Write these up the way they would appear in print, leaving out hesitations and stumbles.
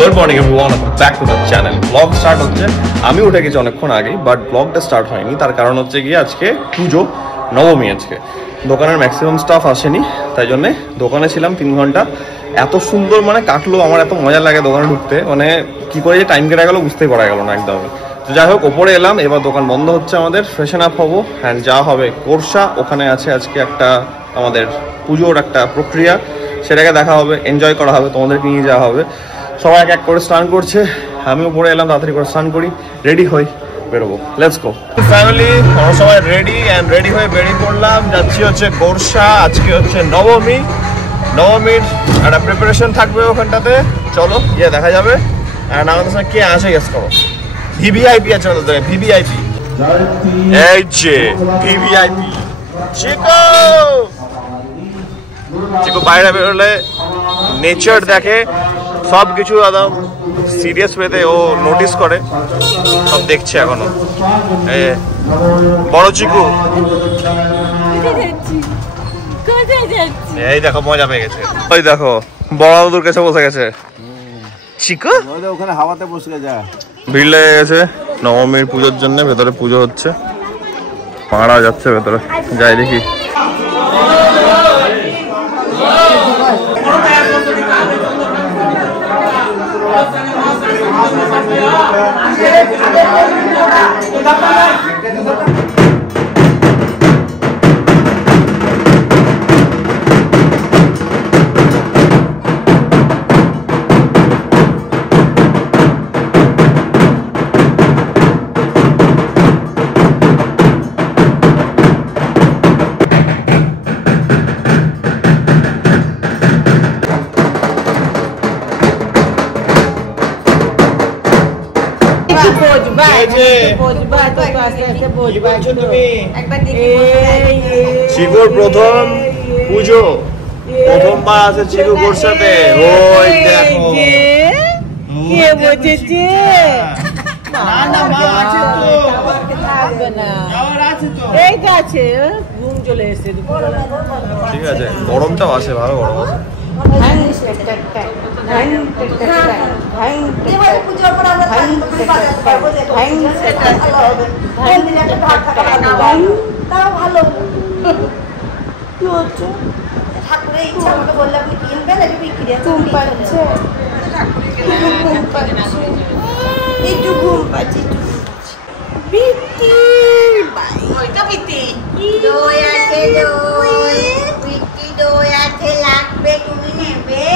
Good morning everyone, back to the channel. Blog start হচ্ছে, আমি উঠে গেছি অনেকক্ষণ আগেই, বাট ব্লগটা স্টার্ট হয়নি। তার কারণ হচ্ছে গিয়ে আজকে পুজো, নবমী। আজকে দোকানের ম্যাক্সিমাম স্টাফ আসেনি, তাই জন্যে দোকানে ছিলাম 3 ঘন্টা। এত সুন্দর মানে কাটলো, আমার এত মজা লাগে দোকানে ঢুকতে, মানে কি করে যে টাইম কেটে গেলো বুঝতেই পারা গেল না একদমই। তো যাই হোক, ওপরে এলাম, এবার দোকান বন্ধ হচ্ছে আমাদের, ফ্রেশন আপ হবো অ্যান্ড যা হবে কোর্সা ওখানে আছে আজকে একটা আমাদের পুজোর একটা প্রক্রিয়া, সেটাকে দেখা হবে, এনজয় করা হবে, তোমাদেরকে নিয়ে যাওয়া হবে। সবাই এক এক করে স্নান করছে, আমিও পরে এলাম, তাড়াতাড়ি করে স্নান করি, রেডি হই, বেরোবো। Let's go family. আমরা সবাই রেডি হয়ে বেরিয়ে পড়লাম, যাচ্ছি হচ্ছে গোরসা। আজকে হচ্ছে নবমী, নবমীর একটা প্রিপারেশন থাকবে ওখানটাতে, চলো গিয়ে দেখা যাবে। অ্যান্ড আমাদের সঙ্গে কে আছে গেস করো। ভিভিআইপি আছে আমাদের, ভিভিআইপি, এই যে ভিভিআইপি চিকু। চিকু বাইরে বেরোলে নেচার দেখে, সব কিছু একদম সিরিয়াস ওয়েতে ও নোটিস করে, সব দেখছে এখনো। বড় চিকু এই দেখো মজা পেয়ে গেছে, ওই দেখো বড় দাদুর কাছে বসে গেছে চিকু, ওখানে হাওয়াতে বসে গেছে। ভিড় লেগে গেছে নবমীর পুজোর জন্য। ভেতরে পুজো হচ্ছে, মারা যাচ্ছে ভেতরে, যাই দেখি। চিকুর প্রথম পুজো, প্রথমবার আছে চিকু গোর সাথে। ওই দেখো কে বসেছে, এই গাছে ঘুম চলে এসেছে। ঠিক আছে, গরমটাও আছে, ভালো গরম আছে। ঠাকুরের ইচ্ছা, আমাকে বললে আপনি কিনবেন, একটু বিক্রি আছে, ঘুম পাচ্ছে, একটু ঘুম পাচ্ছি, দই আছে, দই আছে, লাগবে, তুমি নেবে?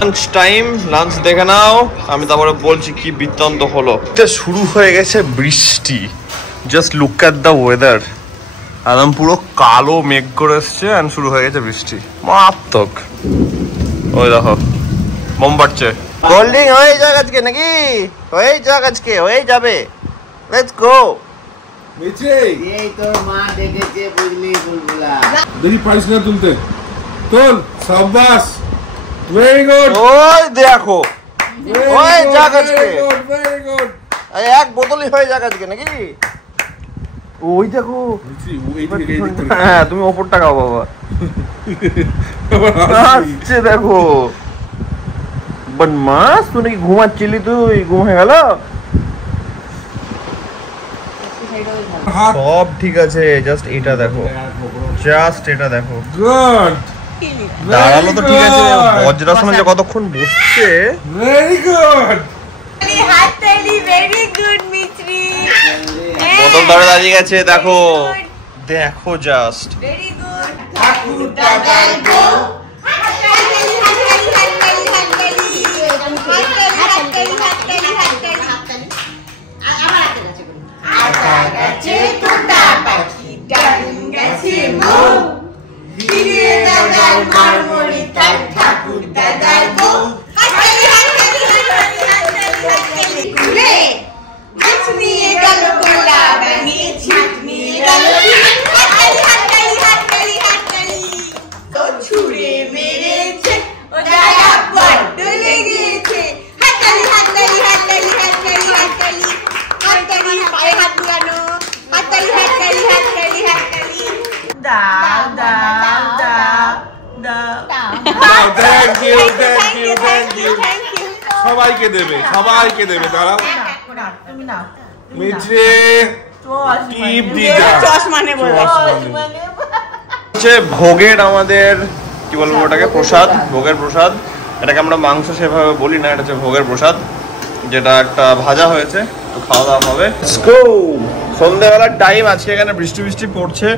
লাঞ্চ টাইম, লাঞ্চ দেখে নাও, আমি তারপরে বলছি কি বৃত্তান্ত হলো। শুরু হয়ে গেছে বৃষ্টি, just look at the weather, একদম পুরো কালো মেঘ করে এসছে আর শুরু হয়ে গেছে বৃষ্টি, মারাত্মক। ওই দেখো বোম ফাটছে। কোল্ডিং হয়ে যাক আজকে নাকি, হয়ে যাক আজকে, হয়ে যাবে, লেটস গো। এই তোর মা দেখেছে, বুঝলি বুলবুলা? দেখি পারিস না তুলতে, তোল, সাবাস, ভেরি গুড। ওই দেখো, ওই যাক আজকে, ভেরি গুড। এক বোতলই হয়ে যাক আজকে নাকি। ওই দেখো, হ্যাঁ তুমি ওপরটা খাও বাবা, আসছে দেখো। বদমাস, তুই নাকি ঘুমাচ্ছিলি, তুই ঘুম হয়ে গেল। সব ঠিক আছে, জাস্ট এটা দেখো, জাস্ট এটা দেখো। গুড, দাঁড়ালো তো ঠিক আছে, বজ্রাসনে যে কতক্ষণ বসছে। Very good. Very good Mitri, বোতল ধরে দাঁড়িয়ে গেছে, দেখো দেখো জাস্ট। Very good. ঠাকুর দাদার বউ, ঠাকুর দাদার বউ, মাছ নিয়ে গেল, গোলা বানিয়ে ছিট নিয়ে গেল, তো ছুঁড়ে মেরেছে, ও দাদা বড্ড লেগেছে, হাততালি হাততালি হাততালি হাততালি হাততালি হাততালি, পায়ে হাত বুলানো, হাততালি হাততালি হাততালি হাততালি। দাও দাও দাও, thank you thank you thank you সবাইকে দেবে দাঁড়াও তুমি নাও মিছে টিপ দিয়ে চশমানে বলবে হচ্ছে ভোগের আমাদের কি বলবো ওটাকে প্রসাদ, ভোগের প্রসাদ। এটাকে আমরা মাংস সেভাবে বলি না, এটা হচ্ছে ভোগের প্রসাদ, যেটা একটা ভাজা হয়েছে। তো খাওয়া দাওয়া হবে। সন্ধ্যেবেলার টাইম, আজকে এখানে বৃষ্টি বৃষ্টি পড়ছে,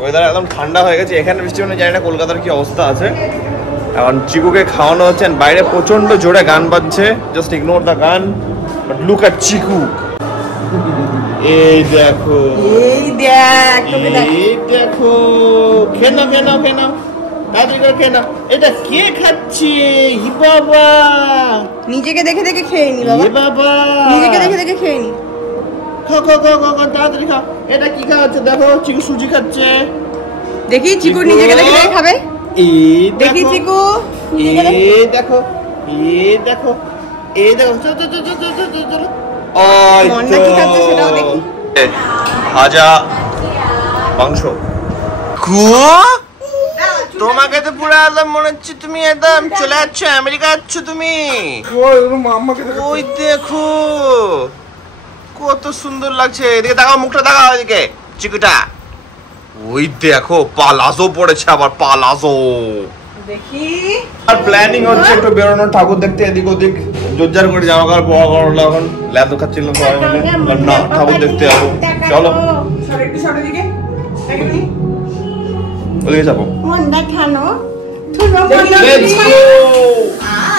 ওয়েদার একদম ঠান্ডা হয়ে গেছে। এখানে বৃষ্টি মানে জানি না কলকাতার কি অবস্থা আছে। এখন চিকুকে খাওয়ানো হচ্ছে, বাইরে প্রচন্ড জোরে গান বাজছে, জাস্ট ইগনোর দ্য গান, বাট লুক অ্যাট চিকু। এই দেখো এই দেখ তোকে দেখ এই দেখো, খেয়ে নাও তাড়াতাড়ি করে খেয়ে নাও। এটা কে খাচ্ছে? ই বাবা, নিজেকে দেখে দেখে খেয়ে নি বাবা ই বাবা, নিজেকে দেখে দেখে খেয়ে নি খাও তাড়াতাড়ি খাও। এটা কি খাওয়াচ্ছে? দেখো চিকু সুজি খাচ্ছে। দেখি চিকু নিজেকে দেখে দেখে খাবে। এই দেখি চিকু নিজেকে দেখে এই দেখো চলো। মন্ডা কি খাচ্ছে সেটাও দেখি। ভাজা মাংস। তোমাকে তো পুরো একদম মনে হচ্ছে তুমি একদম চলে যাচ্ছ, আমেরিকা যাচ্ছ তুমি। মাম্মাকে ওই দেখো কত সুন্দর লাগছে। এদিকে দেখাও, মুখটা দেখাও এদিকে চিকুটা। ওই দেখো পালাজো পড়েছে, আবার পালাজো। দেখি আর প্ল্যানিং হচ্ছে একটু বেরোনোর, ঠাকুর দেখতে এদিক ওদিক। জোরজার করে জামা কাপড় পরা করলো, এখন ল্যাব দেখাচ্ছিল সবাই মিলে। না ঠাকুর দেখতে যাবো, চলো ওদিকে যাবো। মন্ডা খানো Let's go!